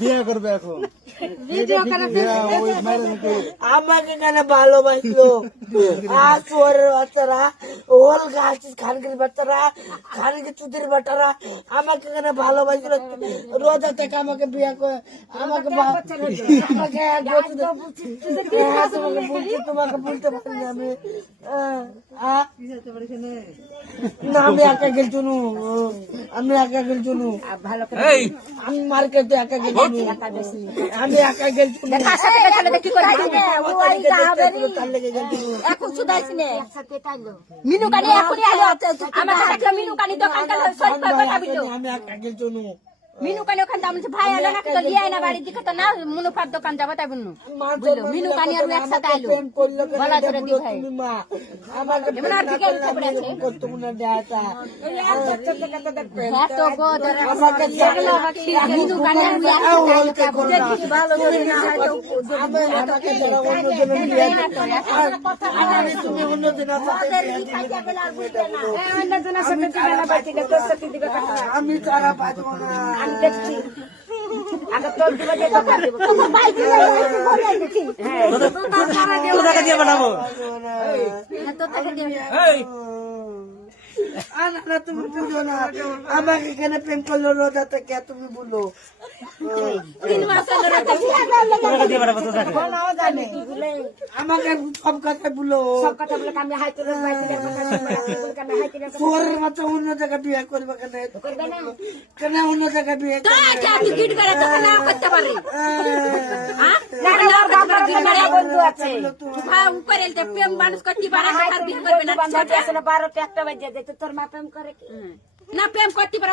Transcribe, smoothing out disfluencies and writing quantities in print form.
বিয়ে করবে এখন আমাকে কেন ভালোবাসলো চোরের বাচ্চারা ওল গাছ খানগির বাচ্চারা খানগি চুতির বাচ্চারা আমাকে কেন ভালোবাসলো রোজা থেকে আমাকে বিয়ে করে আমাকে তোমাকে বলতে পারি না আমি না আমি একা গেলছু আমি একা গেলছু আমি মার্কেটে একা গেলছু আমি একা গেলছু এখন শুধাইছি নে মিনু কানি এখনই আলো আমাকে দেখলো মিনু কানি দোকান কালো সব কথা বিলো আমি একা গেলছু মিনু কানি ওখান দাম ভাই আলো না তো লিয়ে না বাড়ি দিকে তো না মুনুফার দোকান যাবো তাই বলনু বুঝলো মিনু কানি আর একসাথে আলো বলা ধরে দি ভাই আমাকে এমন আর দিকে খবর আছে করতে মনে দেয়াটা হ্যাঁ তো গো ধরে আমাকে দেখলো মিনু কানি আর একসাথে আলো ভালো করে না হয় তো আমাকে যারা অন্য জনের বিয়ে আমি তুমি অন্য জনের সাথে আমি তারা পাবো না আমি দেখছি আগে তোর দিবে যে কথা দিব তোমার বাইক হ্যাঁ তো টাকা দিয়ে বানাবো তো টাকা দিও না তুমি বুঝো না আমাকে কেন প্রেম করলো রোজা থেকে তুমি বলো 3 মাস হলো টাকা দিয়ে বানাবো তো টাকা আমাকে সব কথা বলো সব কথা বলে আমি হাইতে বাইকের কথা বলে আমি হাইতে তোর মতো অন্য জায়গায় বিয়ে করবে কেন করবে না কেন অন্য জায়গায় বিয়ে তো তুই গিট করে তো না করতে পারলি হ্যাঁ না বাবা গিট করে বন্ধু আছে হ্যাঁ উপরে এলতে প্রেম মানুষ করতে পারে আর বিয়ে করবে না 12 টা একটা বাজে তোর মা প্রেম করে না প্রেম করতে পারে